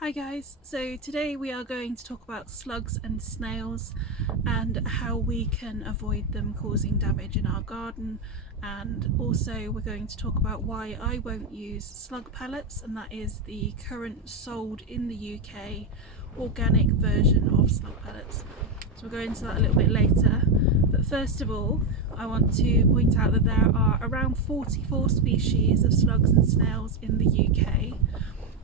Hi guys, so today we are going to talk about slugs and snails and how we can avoid them causing damage in our garden, and also we're going to talk about why I won't use slug pellets, and that is the current sold in the UK organic version of slug pellets. So we'll go into that a little bit later, but first of all I want to point out that there are around 44 species of slugs and snails in the UK,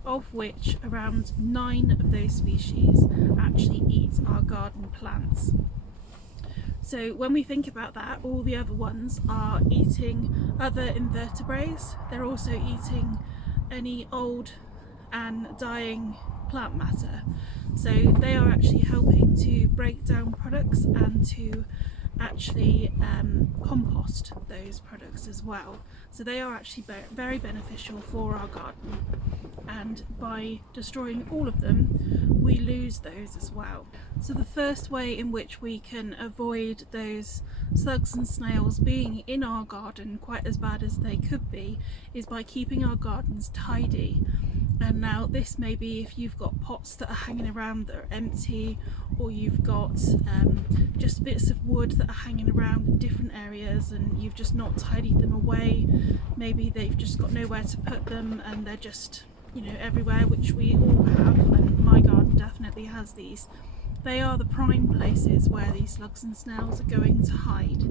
of which around 9 of those species actually eat our garden plants. So when we think about that, all the other ones are eating other invertebrates. They're also eating any old and dying plant matter. So they are actually helping to break down products and to actually compost those products as well. So they are actually very beneficial for our garden, and by destroying all of them we lose those as well. So the first way in which we can avoid those slugs and snails being in our garden quite as bad as they could be is by keeping our gardens tidy. And now this may be if you've got pots that are hanging around that are empty, or you've got just bits of wood that are hanging around in different areas and you've just not tidied them away. Maybe they've just got nowhere to put them and they're just, you know, everywhere, which we all have, and my garden definitely has these. They are the prime places where these slugs and snails are going to hide.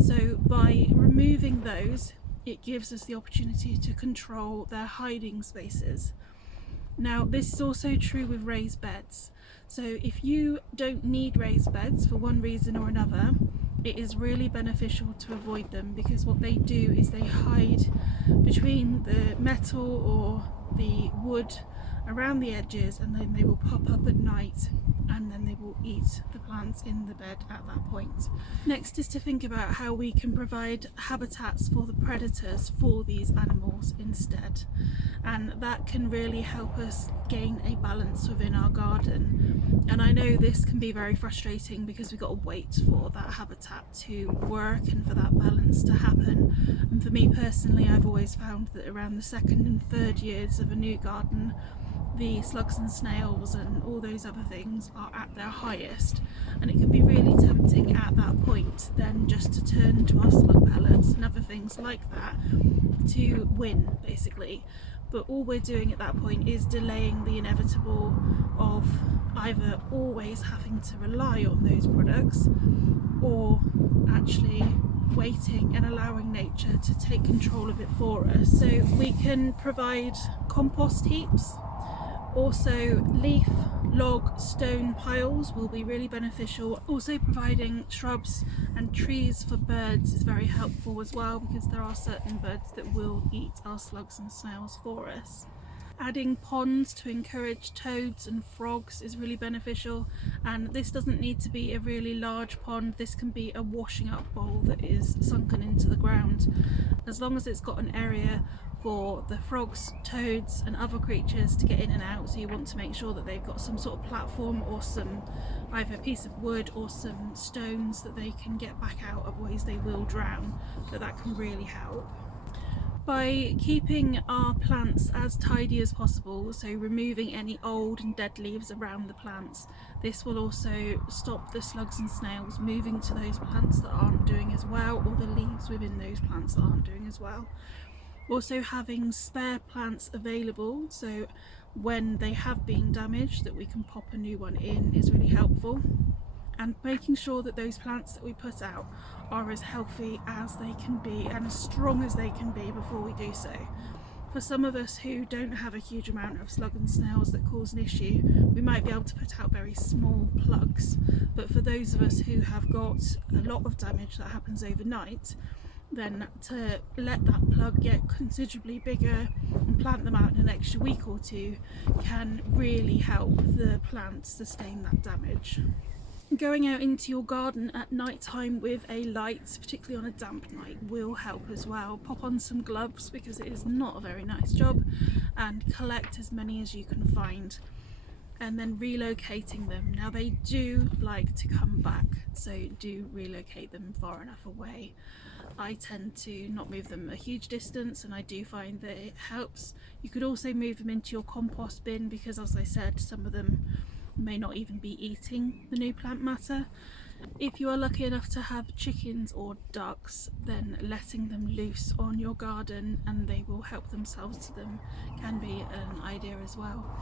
So by removing those, it gives us the opportunity to control their hiding spaces. Now this is also true with raised beds. So if you don't need raised beds for one reason or another, it is really beneficial to avoid them, because what they do is they hide between the metal or the wood around the edges, and then they will pop up at night and then they will eat the plants in the bed at that point. Next is to think about how we can provide habitats for the predators for these animals instead, and that can really help us gain a balance within our garden. And I know this can be very frustrating because we've got to wait for that habitat to work and for that balance to happen. And for me personally, I've always found that around the second and third years of a new garden, the slugs and snails and all those other things are at their highest, and it can be really tempting at that point then just to turn to our slug pellets and other things like that to win, basically. But all we're doing at that point is delaying the inevitable of either always having to rely on those products, or actually waiting and allowing nature to take control of it for us. So we can provide compost heaps. Also, leaf, log, stone piles will be really beneficial. Also, providing shrubs and trees for birds is very helpful as well, because there are certain birds that will eat our slugs and snails for us. Adding ponds to encourage toads and frogs is really beneficial, and this doesn't need to be a really large pond. This can be a washing up bowl that is sunken into the ground. As long as it's got an area for the frogs, toads and other creatures to get in and out, so you want to make sure that they've got some sort of platform or some either a piece of wood or some stones that they can get back out, otherwise they will drown, so that can really help. By keeping our plants as tidy as possible, so removing any old and dead leaves around the plants, this will also stop the slugs and snails moving to those plants that aren't doing as well, or the leaves within those plants that aren't doing as well. Also, having spare plants available, so when they have been damaged that we can pop a new one in, is really helpful. And making sure that those plants that we put out are as healthy as they can be and as strong as they can be before we do so. For some of us who don't have a huge amount of slug and snails that cause an issue, we might be able to put out very small plugs, but for those of us who have got a lot of damage that happens overnight, then to let that plug get considerably bigger and plant them out in an extra week or two can really help the plants sustain that damage. Going out into your garden at night time with a light, particularly on a damp night, will help as well. Pop on some gloves, because it is not a very nice job, and collect as many as you can find. and then relocating them. Now they do like to come back, so do relocate them far enough away. I tend to not move them a huge distance, and I do find that it helps. You could also move them into your compost bin, because as I said, some of them may not even be eating the new plant matter. If you are lucky enough to have chickens or ducks, then letting them loose on your garden and they will help themselves to them can be an idea as well.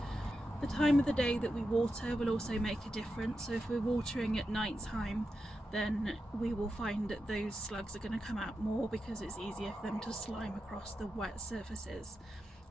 The time of the day that we water will also make a difference. So if we're watering at night time, then we will find that those slugs are going to come out more, because it's easier for them to slime across the wet surfaces.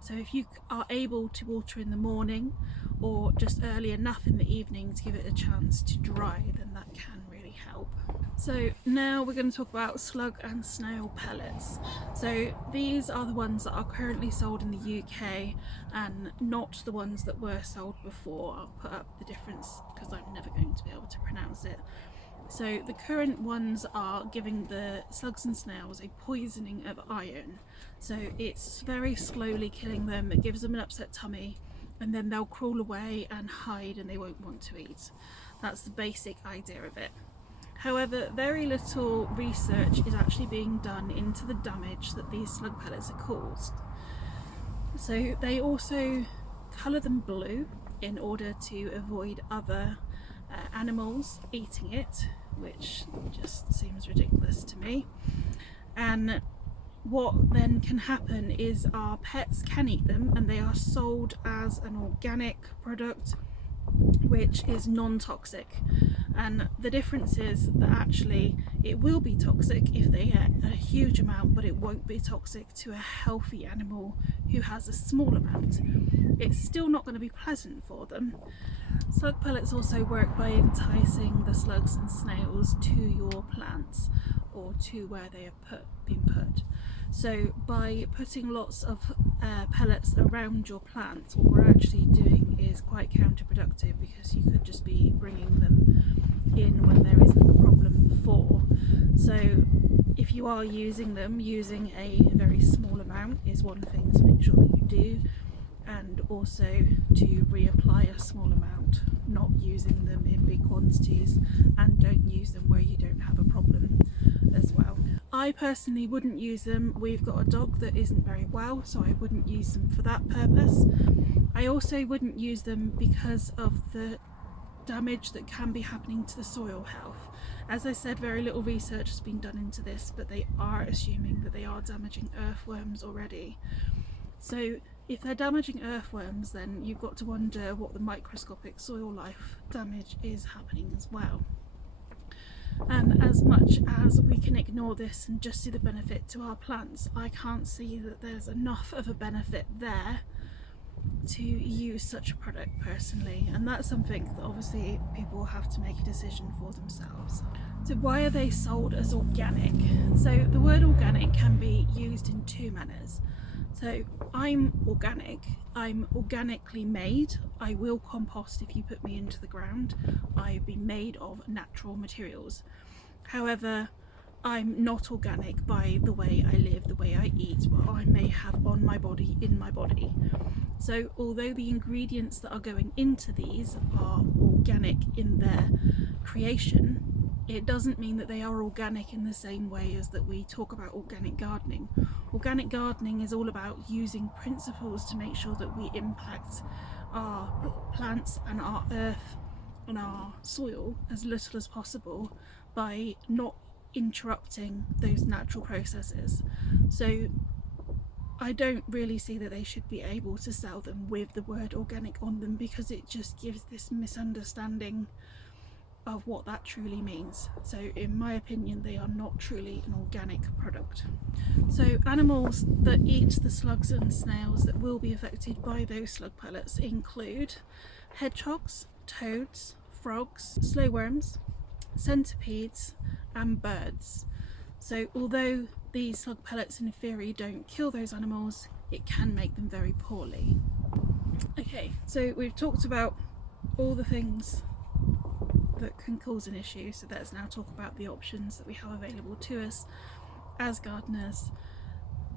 So if you are able to water in the morning or just early enough in the evening to give it a chance to dry, then that can really help. So now we're going to talk about slug and snail pellets. So these are the ones that are currently sold in the UK and not the ones that were sold before. I'll put up the difference because I'm never going to be able to pronounce it. So the current ones are giving the slugs and snails a poisoning of iron. So it's very slowly killing them, it gives them an upset tummy, and then they'll crawl away and hide and they won't want to eat. That's the basic idea of it. However, very little research is actually being done into the damage that these slug pellets are caused. So they also colour them blue in order to avoid other animals eating it, which just seems ridiculous to me. And what then can happen is our pets can eat them, and they are sold as an organic product which is non-toxic. And the difference is that actually it will be toxic if they get a huge amount, but it won't be toxic to a healthy animal who has a small amount. It's still not going to be pleasant for them. Slug pellets also work by enticing the slugs and snails to your plants, or to where they have been put. So by putting lots of pellets around your plants, what we're actually doing is quite counterproductive, because you could just be bringing them in when there isn't a problem before. So if you are using them, using a very small amount is one thing to make sure that you do, and also to reapply a small amount, not using them in big quantities, and don't use them where you don't have a problem as well. I personally wouldn't use them. We've got a dog that isn't very well, so I wouldn't use them for that purpose. I also wouldn't use them because of the damage that can be happening to the soil health. As I said, very little research has been done into this, but they are assuming that they are damaging earthworms already. So if they're damaging earthworms, then you've got to wonder what the microscopic soil life damage is happening as well. And as much as we can ignore this and just see the benefit to our plants, I can't see that there's enough of a benefit there to use such a product personally, and that's something that obviously people will have to make a decision for themselves. So why are they sold as organic? So the word organic can be used in two manners. So I'm organic, I'm organically made, I will compost if you put me into the ground, I'll be made of natural materials. However, I'm not organic by the way I live, the way I eat, what I may have on my body, in my body. So although the ingredients that are going into these are organic in their creation, it doesn't mean that they are organic in the same way as that we talk about organic gardening. Organic gardening is all about using principles to make sure that we impact our plants and our earth and our soil as little as possible by not interrupting those natural processes. So I don't really see that they should be able to sell them with the word organic on them, because it just gives this misunderstanding of what that truly means. So in my opinion, they are not truly an organic product. So animals that eat the slugs and snails that will be affected by those slug pellets include hedgehogs, toads, frogs, slowworms, centipedes and birds. So although these slug pellets in theory don't kill those animals, it can make them very poorly. Okay, so we've talked about all the things that can cause an issue, so let's now talk about the options that we have available to us as gardeners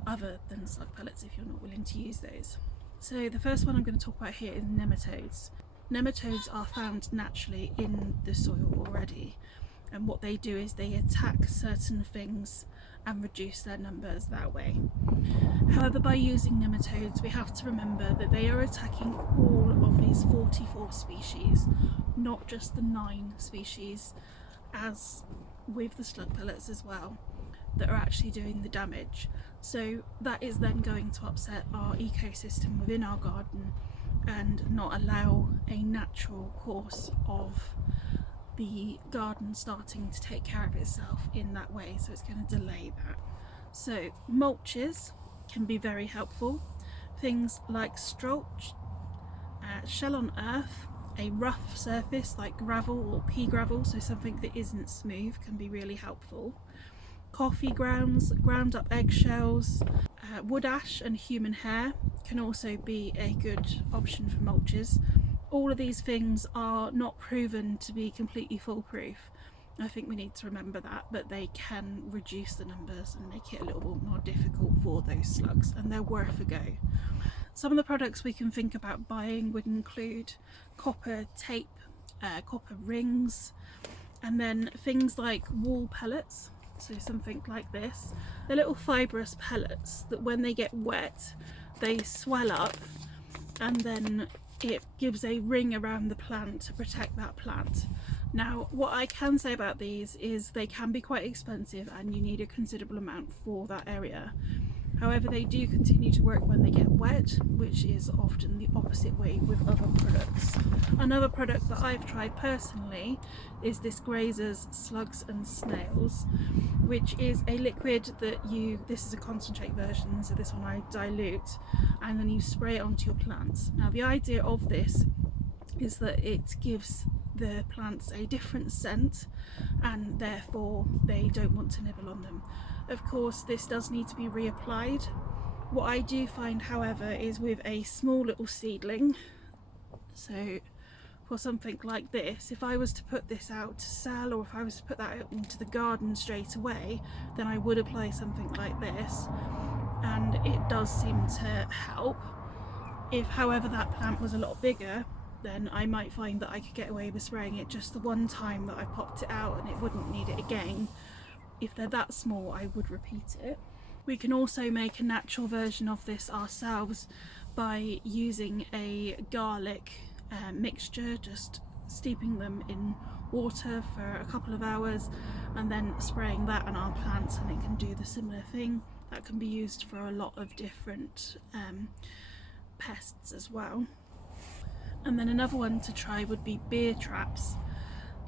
other than slug pellets if you're not willing to use those. So the first one I'm going to talk about here is nematodes. nematodes are found naturally in the soil already, and what they do is they attack certain things and reduce their numbers that way. However, by using nematodes, we have to remember that they are attacking all of these 44 species, not just the 9 species, as with the slug pellets as well, that are actually doing the damage. So that is then going to upset our ecosystem within our garden and not allow a natural course of the garden starting to take care of itself in that way, so it's going to delay that. So mulches can be very helpful. Things like strulch, shell on earth, a rough surface like gravel or pea gravel, so something that isn't smooth, can be really helpful. Coffee grounds, ground up eggshells, wood ash and human hair can also be a good option for mulches. All of these things are not proven to be completely foolproof. I think we need to remember that, but they can reduce the numbers and make it a little bit more difficult for those slugs, and they're worth a go. Some of the products we can think about buying would include copper tape, copper rings, and then things like wool pellets. So something like this. They're little fibrous pellets that when they get wet, they swell up, and then it gives a ring around the plant to protect that plant. Now, what I can say about these is they can be quite expensive and you need a considerable amount for that area. However, they do continue to work when they get wet, which is often the opposite way with other products. Another product that I've tried personally is this Grazer's Slugs and Snails, which is a liquid that this is a concentrate version, so this one I dilute, and then you spray it onto your plants. Now, the idea of this is that it gives the plants a different scent and therefore they don't want to nibble on them. Of course, this does need to be reapplied. What I do find, however, is with a small little seedling, so for something like this, if I was to put this out to sell, or if I was to put that out into the garden straight away, then I would apply something like this, and it does seem to help. If, however, that plant was a lot bigger, then I might find that I could get away with spraying it just the one time that I popped it out and it wouldn't need it again. If they're that small, I would repeat it. We can also make a natural version of this ourselves by using a garlic mixture, just steeping them in water for a couple of hours and then spraying that on our plants, and it can do the similar thing. That can be used for a lot of different pests as well. And then another one to try would be beer traps.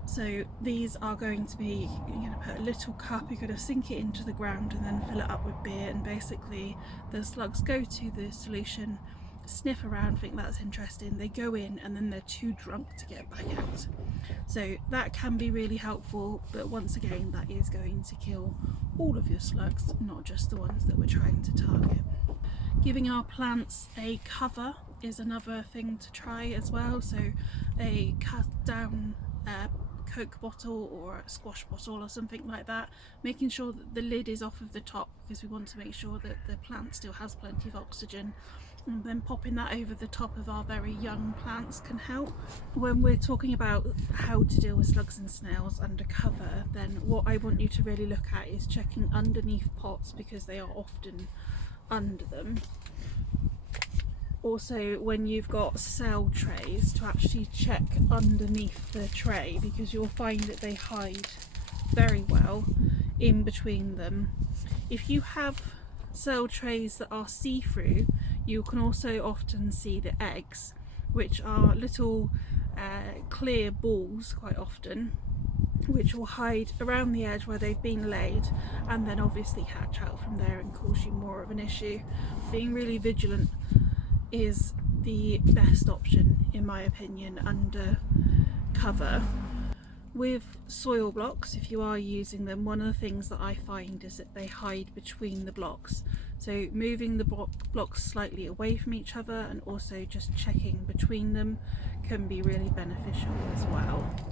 So these are going to be, you're going to put a little cup, you're going to sink it into the ground and then fill it up with beer, and basically the slugs go to the solution, sniff around, think that's interesting, they go in, and then they're too drunk to get back out. So that can be really helpful, but once again that is going to kill all of your slugs, not just the ones that we're trying to target. Giving our plants a cover is another thing to try as well. So a cut down Coke bottle or a squash bottle or something like that, making sure that the lid is off of the top, because we want to make sure that the plant still has plenty of oxygen, and then popping that over the top of our very young plants can help. When we're talking about how to deal with slugs and snails under cover, then what I want you to really look at is checking underneath pots, because they are often under them. Also, when you've got cell trays, to actually check underneath the tray, because you'll find that they hide very well in between them. If you have cell trays that are see-through, you can also often see the eggs, which are little clear balls quite often, which will hide around the edge where they've been laid, and then obviously hatch out from there and cause you more of an issue. Being really vigilant is the best option, in my opinion, under cover. With soil blocks, if you are using them, one of the things that I find is that they hide between the blocks. So moving the blocks slightly away from each other and also just checking between them can be really beneficial as well.